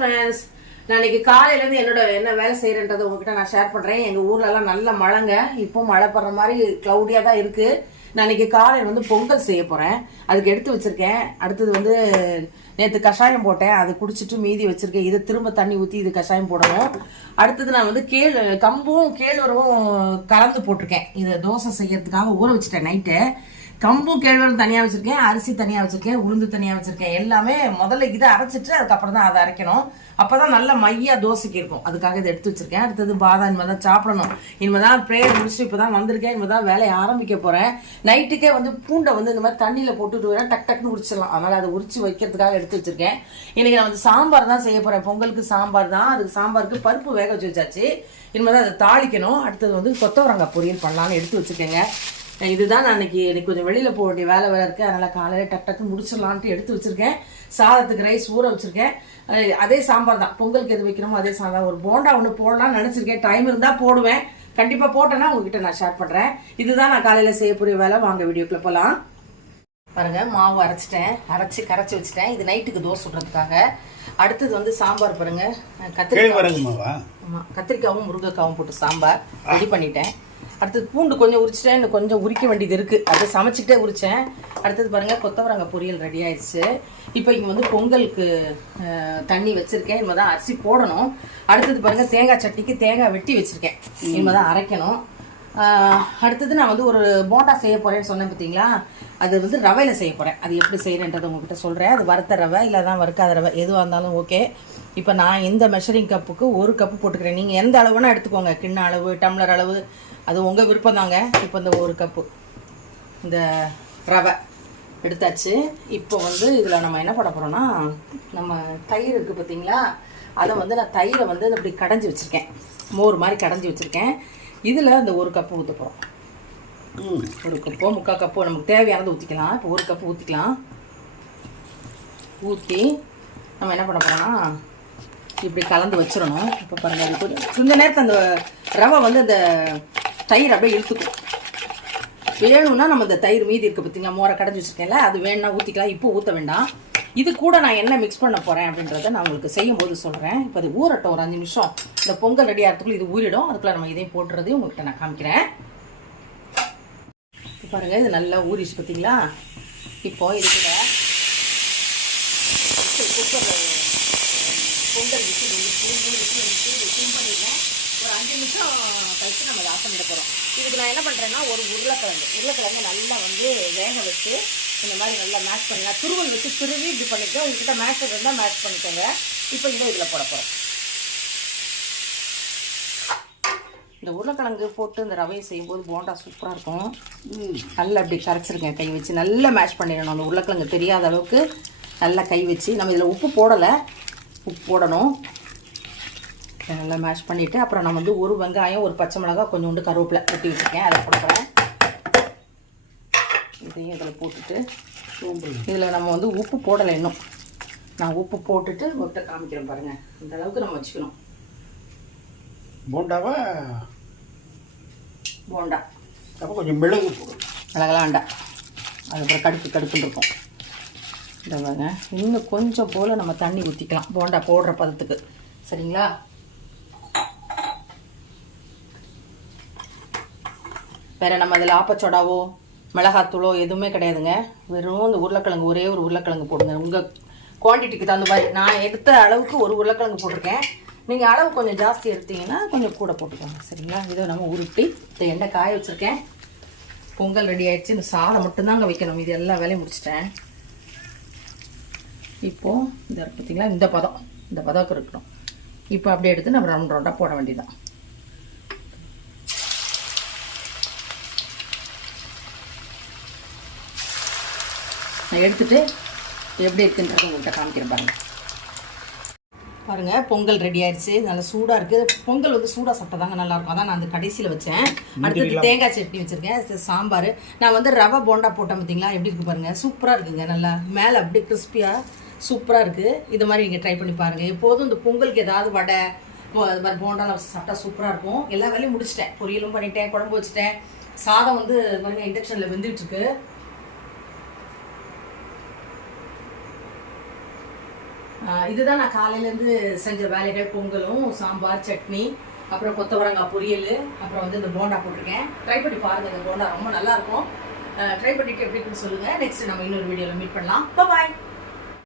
Friends நான் காலையிலேருந்து என்னோட என்ன வேலை செய்யறேன்றதை உங்ககிட்ட நான் ஷேர் பண்ணுறேன் எங்கள் ஊர்லலாம் நல்ல மழைங்க. இப்போ மழை படுற மாதிரி க்ளவுடியாக தான் இருக்குது நான் காலையில் வந்து பொங்கல் செய்ய போகிறேன் அதுக்கு எடுத்து வச்சுருக்கேன். அடுத்தது வந்து நேற்று கஷாயம் போட்டேன். அது குடிச்சிட்டு மீதி வச்சுருக்கேன். இதை திரும்ப தண்ணி ஊற்றி இது கஷாயம் போடணும். அடுத்தது நான் வந்து கேழ் கம்பும் கேழ்வரவும் கலந்து போட்டிருக்கேன். இதை தோசை செய்யறதுக்காக ஊற வச்சுட்டேன் நைட்டு. கம்பும் கேழ்வரம் தனியாக வச்சுருக்கேன் அரிசி தனியாக வச்சுருக்கேன் உளுந்து தனியாக வச்சுருக்கேன். எல்லாமே முதல்ல இதை அரைச்சிட்டு அதுக்கப்புறம் தான் அதை அரைக்கணும். அப்போ தான் நல்ல மையா தோசைக்கு இருக்கும். அதுக்காக இதை எடுத்து வச்சுருக்கேன். அடுத்தது பாதாம் இனிமேல் தான் சாப்பிடணும். இனிமேல் தான் ப்ரேயர் முடிச்சுட்டு இப்போ தான் வந்திருக்கேன். இனிமேல் தான் வேலையை ஆரம்பிக்க போகிறேன் நைட்டுக்கே வந்து பூண்டை வந்து இந்த மாதிரி தண்ணியில் போட்டுட்டு வரேன் டக் டக்குன்னு உரிச்சிடலாம். அதனால் அதை உரிச்சு வைக்கிறதுக்காக எடுத்து வச்சுருக்கேன். இன்றைக்கி நான் வந்து சாம்பார் தான் செய்ய போகிறேன் பொங்கலுக்கு சாம்பார் தான். அதுக்கு சாம்பாருக்கு பருப்பு வேக வச்சு வச்சாச்சு. இனிமேல் தான் அதை தாளிக்கணும். அடுத்தது வந்து கொத்தவரங்காய் பொரியல் பண்ணலான்னு எடுத்து வச்சுக்கோங்க இதுதான் நான் இன்னைக்கு எனக்கு கொஞ்சம் வெளியில போக வேண்டிய வேலை வேலை இருக்கு. அதனால காலையில டக் டக்கு முடிச்சிடலான்ட்டு எடுத்து வச்சிருக்கேன். சாதத்துக்கு ரைஸ் ஊற வச்சிருக்கேன். அதே சாம்பார் தான். பொங்கலுக்கு எது வைக்கிறோமோ அதே சாதம் ஒரு போண்டா ஒன்று போடலாம்னு நினைச்சிருக்கேன். டைம் இருந்தா போடுவேன். கண்டிப்பா போட்டேன்னா உங்ககிட்ட நான் ஷேர் பண்றேன். இதுதான் நான் காலையில செய்யக்கூடிய வேலை. வாங்க வீடியோக்குள்ள போலாம். பாருங்க மாவு அரைச்சிட்டேன். அரைச்சி கரைச்சி வச்சுட்டேன். இது நைட்டுக்கு தோசை சுடுறதுக்காக. அடுத்தது வந்து சாம்பார் பாருங்க. கத்திரிக்காய் கேழ்வரகு மாவா? ஆமா கத்திரிக்காவும் முருங்கைக்காவும் போட்டு சாம்பார் ரெடி பண்ணிட்டேன். அடுத்தது பூண்டு கொஞ்சம் உரிச்சிட்டேன். இன்னும் கொஞ்சம் உரிக்க வேண்டியது இருக்குது அதை சமைச்சிக்கிட்டே உரித்தேன் அடுத்தது பாருங்க கொத்தவரங்காய் பொரியல் ரெடி ஆயிடுச்சு. இப்போ இங்கே வந்து பொங்கலுக்கு தண்ணி வச்சுருக்கேன். இனிமே தான் அரிசி போடணும். அடுத்தது பாருங்க தேங்காய் சட்னிக்கு தேங்காய் வெட்டி வச்சிருக்கேன். இனிமே தான் அரைக்கணும். அடுத்தது நான் வந்து ஒரு போண்டா செய்ய போகிறேன்னு சொன்னேன் பார்த்தீங்களா அது வந்து ரவையில் செய்ய போறேன். அது எப்படி செய்கிறேன்றது உங்ககிட்ட சொல்கிறேன் அது வறுத்த ரவை இல்லை தான் வறுக்காத ரவை எதுவாக இருந்தாலும் ஓகே. இப்போ நான் இந்த மெஷரிங் கப்புக்கு ஒரு கப்பு போட்டுக்கிறேன். நீங்கள் எந்த அளவுனா எடுத்துக்கோங்க. கிண்ண அளவு டம்ளர் அளவு அது உங்கள் விருப்பம் தாங்க. இப்போ இந்த ஒரு கப்பு இந்த ரவை எடுத்தாச்சு. இப்போ வந்து இதில் நம்ம என்ன பண்ண போகிறோம்னா நம்ம தயிர் இருக்குது பார்த்தீங்களா அதை வந்து நான் தயிரை வந்து அப்படி கடைஞ்சி வச்சுருக்கேன். மோர் மாதிரி கடைஞ்சி வச்சுருக்கேன். இதில் இந்த ஒரு கப்பு ஊற்ற போகிறோம் ம். ஒரு கப்போ முக்கால் கப்போ நமக்கு தேவையானது ஊற்றிக்கலாம் இப்போ ஒரு கப்பு ஊற்றிக்கலாம் ஊற்றி நம்ம என்ன பண்ண போகிறோம்னா இப்படி கலந்து வச்சிடணும். இப்போ பாருங்கள் அது கொஞ்சம் நேரத்தில் அந்த ரவை வந்து அந்த தயிர் அப்படியே இழுத்துக்கும். வேணும்னா நம்ம இந்த தயிர் மீதி இருக்குது பார்த்திங்க மோரை கடைஞ்சி வச்சிருக்கேன்ல அது வேணும்னா ஊற்றிக்கலாம் இப்போ ஊற்ற வேண்டாம். இது கூட நான் என்ன மிக்ஸ் பண்ண போகிறேன் அப்படின்றத நான் உங்களுக்கு செய்யும் போது சொல்கிறேன் இப்போ அது ஊறட்டும் ஒரு அஞ்சு நிமிஷம். இந்த பொங்கல் ரெடி ஆகிறதுக்குள்ள இது ஊறிடும். அதுக்குள்ள நம்ம இதையும் போட்டுறதையும் உங்கள்கிட்ட நான் காமிக்கிறேன். இப்போ இது நல்லா ஊறிச்சு பார்த்தீங்களா இப்போ இதுக்குள்ள குக்கரில் பொங்கல் விட்டு விட்டு விட்டு விட்டு விட்டு பண்ணிடுறேன் ஒரு அஞ்சு நிமிஷம் கழிச்சு நம்ம அதை ஆஃப் பண்ணிட போகிறோம் இதுக்கு நான் என்ன பண்ணுறேன்னா ஒரு உருளைக்கிழங்கு. உருளைக்கிழங்கு நல்லா வந்து வேக வச்சு இந்த மாதிரி நல்லா மேஷ் பண்ணலாம் துருவல் வச்சு துருவி இப்படி பண்ணிட்டு உங்ககிட்ட மேஷ் இருந்தால் மேஷ் பண்ணிக்கோங்க. இப்போ இதை இதில் போட போகிறோம் இந்த உருளைக்கிழங்கு போட்டு இந்த ரவையை செய்யும்போது போண்டா சூப்பராக இருக்கும். நல்லா அப்படி கரைச்சிருக்கேன் கை வச்சு. நல்லா மேஷ் பண்ணிடணும். அந்த உருளைக்கிழங்கு தெரியாத அளவுக்கு நல்லா கை வச்சு. நம்ம இதில் உப்பு போடலை. உப்பு போடணும். நல்லா மேஷ் பண்ணிவிட்டு அப்புறம் நான் வந்து ஒரு வெங்காயம் ஒரு பச்சை மிளகாய் கொஞ்சோண்டு கருவேப்பிலை வெட்டி வச்சுருக்கேன். அதை போடுறேன் இதையும் இதில் போட்டுட்டு இதில் நம்ம வந்து உப்பு போடலை இன்னும். நான் உப்பு போட்டுட்டு உங்கள்கிட்ட காமிக்கிறேன் பாருங்கள் இந்த அளவுக்கு நம்ம வச்சுக்கணும். போண்டாவா? போண்டா. அப்போ கொஞ்சம் மிளகு போடும் மிளகெல்லாம் வேண்டாம். அதுக்கப்புறம் கடுப்பு கடுப்புன்னு இருக்கும். இந்த இன்னும் கொஞ்சம் போல் நம்ம தண்ணி ஊற்றிக்கலாம் போண்டா போடுற பதத்துக்கு. சரிங்களா? வேற நம்ம அதில் ஆப்பச்சோடாவோ மிளகாத்தூளோ எதுவுமே கிடையாதுங்க. வெறும் இந்த உருளைக்கிழங்கு ஒரே ஒரு உருளைக்கிழங்கு போடுங்க. உங்கள் குவான்டிட்டிக்கு தகுந்த மாதிரி. நான் எடுத்த அளவுக்கு ஒரு உருளைக்கிழங்கு போட்டிருக்கேன். நீங்கள் அளவு கொஞ்சம் ஜாஸ்தி எடுத்தீங்கன்னா கொஞ்சம் கூட போட்டுக்கோங்க. சரிங்களா? இதை நம்ம உருட்டி இந்த எண்ணெய் காய வச்சுருக்கேன். பொங்கல் ரெடி ஆயிடுச்சு. இந்த சாதம் மட்டும்தாங்க வைக்கணும். இது எல்லா வேலையும் முடிச்சிட்டேன். இப்போ இந்த பார்த்தீங்களா இந்த பதம். இந்த பதம் இருக்கணும். இப்போ அப்படியே எடுத்து நம்ம ரவுண்ட் ரவுண்டாக போட வேண்டியதுதான். நான் எடுத்துட்டு எப்படி இருக்குன்றத உங்கள்கிட்ட காமிக்கிறேன் பாருங்க. பாருங்க பொங்கல் ரெடி ஆயிடுச்சு நல்லா சூடா இருக்கு. பொங்கல் வந்து சூடா சாப்பிட்டதாங்க நல்லா இருக்கும். அதான் நான் அந்த கடைசியில வச்சேன். அடுத்தது தேங்காய் சட்னி வச்சிருக்கேன். இது சாம்பார். நான் வந்து ரவை போண்டா போட்டேன் பார்த்தீங்களா எப்படி இருக்கு பாருங்க? சூப்பரா இருக்குங்க. நல்லா மேலே அப்படியே கிறிஸ்பியா சூப்பராக இருக்கு. இது மாதிரி நீங்கள் ட்ரை பண்ணி பாருங்க. எப்போதும் இந்த பொங்கலுக்கு ஏதாவது வடை அது மாதிரி போண்டாலாம் வச்சு சாப்பிட்டா சூப்பராக இருக்கும். எல்லா வேலையும் முடிச்சிட்டேன். பொரியலும் பண்ணிட்டேன் குழம்பு வச்சுட்டேன். சாதம் வந்து பாருங்க மாதிரி வெந்துட்டு இருக்கு. இதுதான் நான் காலையிலேருந்து செஞ்ச வேலைகள். பொங்கலும் சாம்பார் சட்னி அப்புறம் கொத்தவரங்காய் பொரியல் அப்புறம் வந்து இந்த போண்டா போட்டிருக்கேன். ட்ரை பண்ணி பாருங்கள் இந்த போண்டா ரொம்ப நல்லா இருக்கும். ட்ரை பண்ணிட்டு எப்படி இருக்குன்னு சொல்லுங்க. நெக்ஸ்ட் நம்ம இன்னொரு வீடியோவில் மீட் பண்ணலாம். பாய்